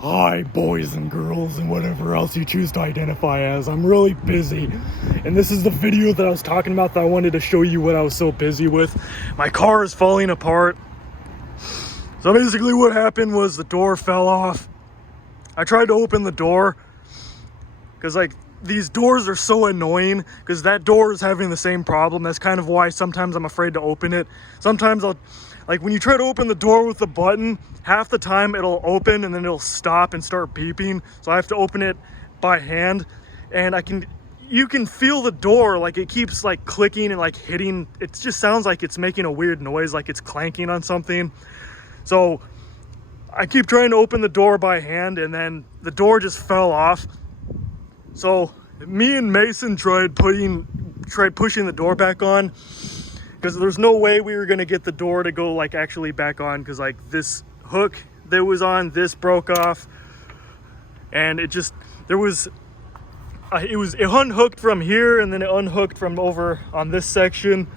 Hi, boys and girls, and whatever else you choose to identify as. I'm really busy, and this is the video that I was talking about that I wanted to show you what I was so busy with. My car is falling apart. So basically what happened was the door fell off. I tried to open the door, because like these doors are so annoying, because that door is having the same problem. That's kind of why sometimes I'm afraid to open it. Sometimes like when you try to open the door with the button, half the time it'll open and then it'll stop and start beeping. So I have to open it by hand, and you can feel the door, like it keeps like clicking and like hitting. It just sounds like it's making a weird noise, like it's clanking on something. So I keep trying to open the door by hand, and then the door just fell off. So me and Mason tried pushing the door back on, because there's no way we were gonna get the door to go like actually back on, because like this hook that was on this broke off, and it unhooked from here, and then it unhooked from over on this section.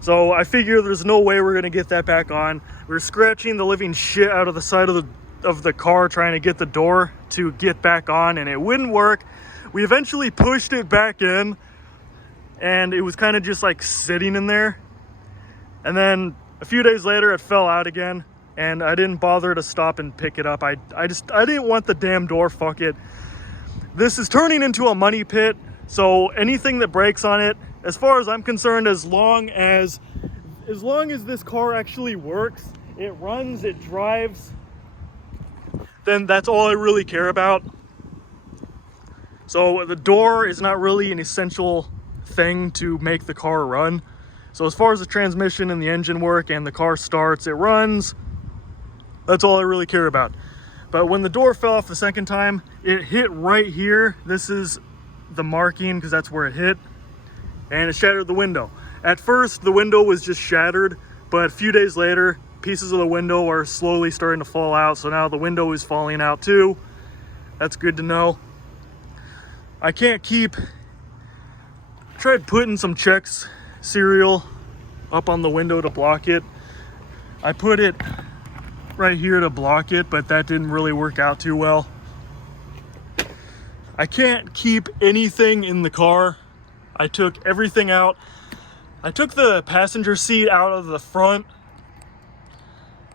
So I figure there's no way we're gonna get that back on. We were scratching the living shit out of the side of the car trying to get the door to get back on, and it wouldn't work. We eventually pushed it back in, and it was kind of just like sitting in there. And then a few days later it fell out again, and I didn't bother to stop and pick it up. I didn't want the damn door. Fuck it. This is turning into a money pit, so anything that breaks on it, as far as I'm concerned, as long as this car actually works, it runs, it drives, then that's all I really care about. So the door is not really an essential thing to make the car run. So as far as the transmission and the engine work and the car starts, it runs, that's all I really care about. But when the door fell off the second time, it hit right here. This is the marking, because that's where it hit, and it shattered the window. At first the window was just shattered, but a few days later pieces of the window are slowly starting to fall out. So now the window is falling out too. That's good to know. I can't tried putting some Chex cereal up on the window to block it. I put it right here to block it, but that didn't really work out too well. I can't keep anything in the car. I took everything out. I took the passenger seat out of the front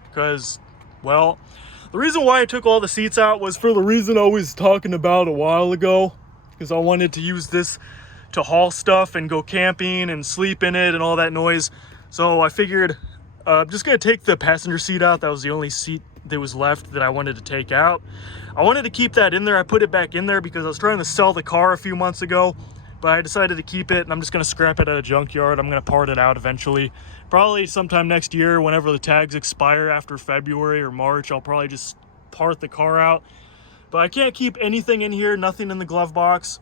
because, well, the reason why I took all the seats out was for the reason I was talking about a while ago, because I wanted to use this to haul stuff and go camping and sleep in it and all that noise. So I figured I'm just gonna take the passenger seat out. That was the only seat that was left that I wanted to take out. I wanted to keep that in there. I put it back in there because I was trying to sell the car a few months ago, but I decided to keep it, and I'm just gonna scrap it at a junkyard. I'm gonna part it out eventually. Probably sometime next year, whenever the tags expire after February or March, I'll probably just part the car out. But I can't keep anything in here, nothing in the glove box.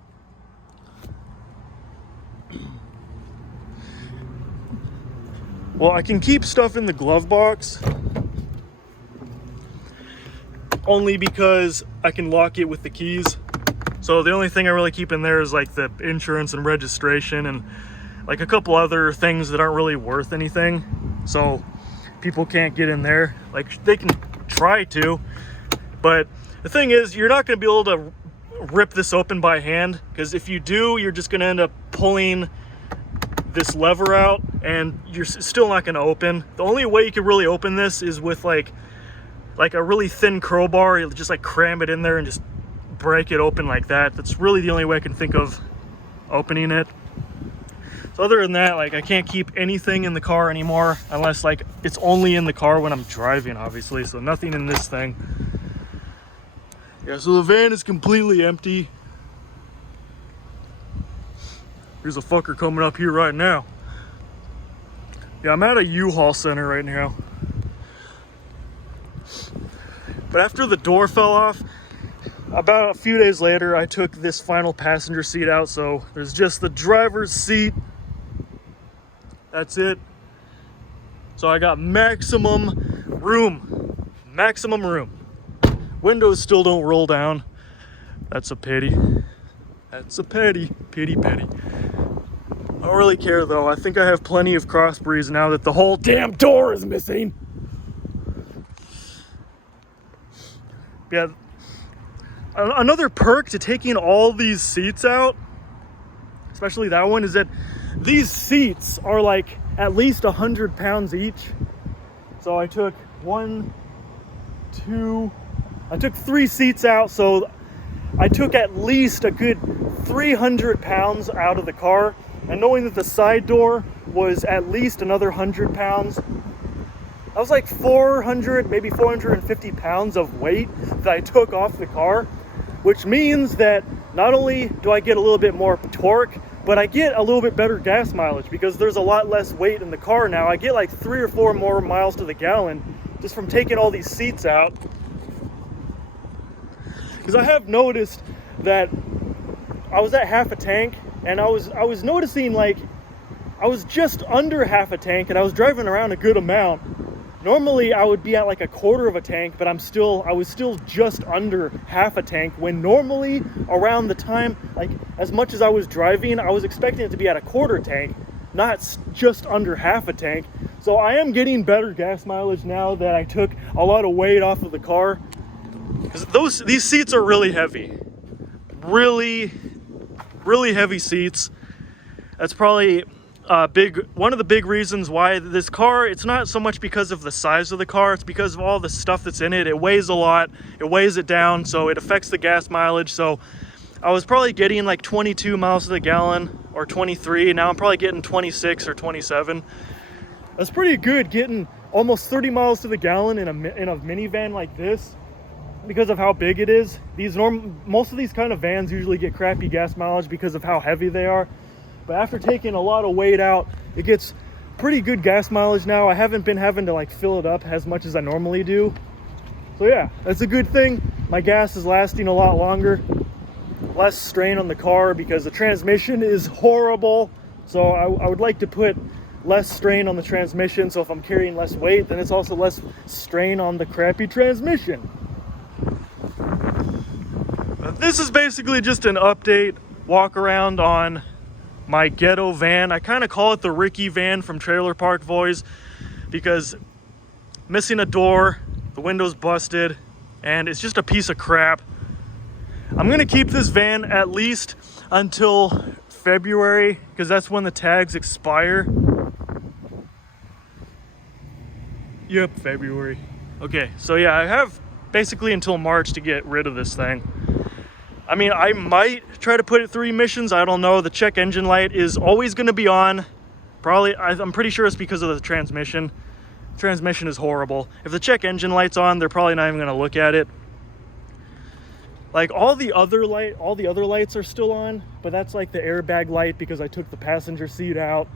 Well, I can keep stuff in the glove box only because I can lock it with the keys. So the only thing I really keep in there is like the insurance and registration and like a couple other things that aren't really worth anything. So people can't get in there. Like they can try to, but the thing is, you're not going to be able to rip this open by hand, because if you do, you're just going to end up pulling this lever out and you're still not going to open. The only way you can really open this is with like a really thin crowbar. You'll just like cram it in there and just break it open like that. That's really the only way I can think of opening it. So other than that, like I can't keep anything in the car anymore, unless like it's only in the car when I'm driving, obviously. So nothing in this thing. Yeah, so the van is completely empty. There's a fucker coming up here right now. Yeah, I'm at a U-Haul center right now. But after the door fell off, about a few days later, I took this final passenger seat out. So there's just the driver's seat. That's it. So I got maximum room. Maximum room. Windows still don't roll down. That's a pity. That's a pity. Pity. I don't really care though. I think I have plenty of cross breeds now that the whole damn door is missing. Yeah, Another perk to taking all these seats out, especially that one, is that these seats are like at least 100 pounds each. So I took I took 3 seats out, so I took at least a good 300 pounds out of the car. And knowing that the side door was at least another 100 pounds, that was like 400, maybe 450 pounds of weight that I took off the car, which means that not only do I get a little bit more torque, but I get a little bit better gas mileage because there's a lot less weight in the car now. I get like 3 or 4 more miles to the gallon just from taking all these seats out. Because I have noticed that I was at half a tank, and I was noticing like I was just under half a tank, and I was driving around a good amount. Normally I would be at like a quarter of a tank, but I was still just under half a tank, when normally around the time, like as much as I was driving, I was expecting it to be at a quarter tank, not just under half a tank. So I am getting better gas mileage now that I took a lot of weight off of the car. Because these seats are really heavy. Really heavy seats. That's probably one of the big reasons why this car, it's not so much because of the size of the car, it's because of all the stuff that's in it. It weighs a lot, it weighs it down, so it affects the gas mileage. So I was probably getting like 22 miles to the gallon or 23. Now I'm probably getting 26 or 27. That's pretty good, getting almost 30 miles to the gallon in a minivan like this, because of how big it is. Most of these kind of vans usually get crappy gas mileage because of how heavy they are. But after taking a lot of weight out, it gets pretty good gas mileage now. I haven't been having to like fill it up as much as I normally do. So yeah, that's a good thing. My gas is lasting a lot longer. Less strain on the car because the transmission is horrible. So I would like to put less strain on the transmission. So if I'm carrying less weight, then it's also less strain on the crappy transmission. This is basically just an update, walk around on my ghetto van. I kind of call it the Ricky van from Trailer Park Boys because missing a door, the window's busted, and it's just a piece of crap. I'm gonna keep this van at least until February because that's when the tags expire. Yep, February. Okay, so yeah, I have basically until March to get rid of this thing. I mean, I might try to put it through emissions. I don't know. The check engine light is always going to be on. Probably, I'm pretty sure it's because of the transmission. Transmission is horrible. If the check engine light's on, they're probably not even going to look at it. Like all the other lights are still on, but that's like the airbag light because I took the passenger seat out,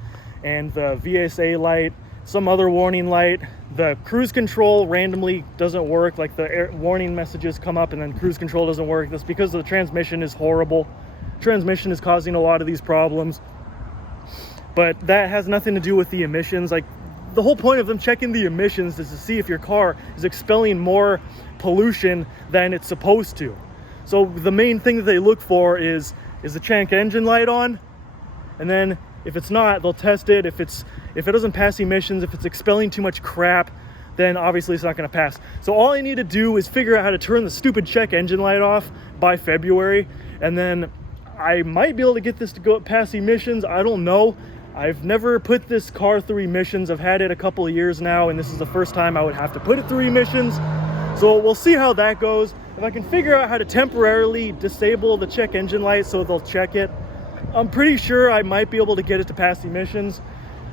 and the VSA light, some other warning light. The cruise control randomly doesn't work, like the warning messages come up and then cruise control doesn't work. That's because the transmission is horrible. Transmission is causing a lot of these problems, but that has nothing to do with the emissions. Like the whole point of them checking the emissions is to see if your car is expelling more pollution than it's supposed to. So the main thing that they look for is the check engine light on, and then if it's not, they'll test it. If it doesn't pass emissions, if it's expelling too much crap, then obviously it's not going to pass. So all I need to do is figure out how to turn the stupid check engine light off by February, and then I might be able to get this to go past emissions. I don't know. I've never put this car through emissions. I've had it a couple of years now, and this is the first time I would have to put it through emissions. So we'll see how that goes. If I can figure out how to temporarily disable the check engine light so they'll check it, I'm pretty sure I might be able to get it to pass emissions.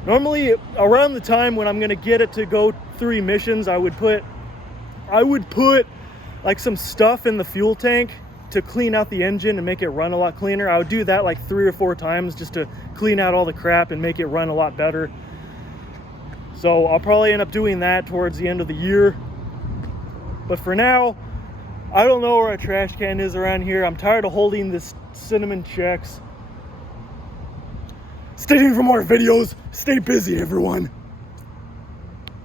Normally around the time when I'm gonna get it to go through emissions, I would put like some stuff in the fuel tank to clean out the engine and make it run a lot cleaner. I would do that like 3 or 4 times just to clean out all the crap and make it run a lot better. So I'll probably end up doing that towards the end of the year. But for now, I don't know where a trash can is around here. I'm tired of holding this cinnamon Chex. Stay tuned for more videos. Stay busy, everyone.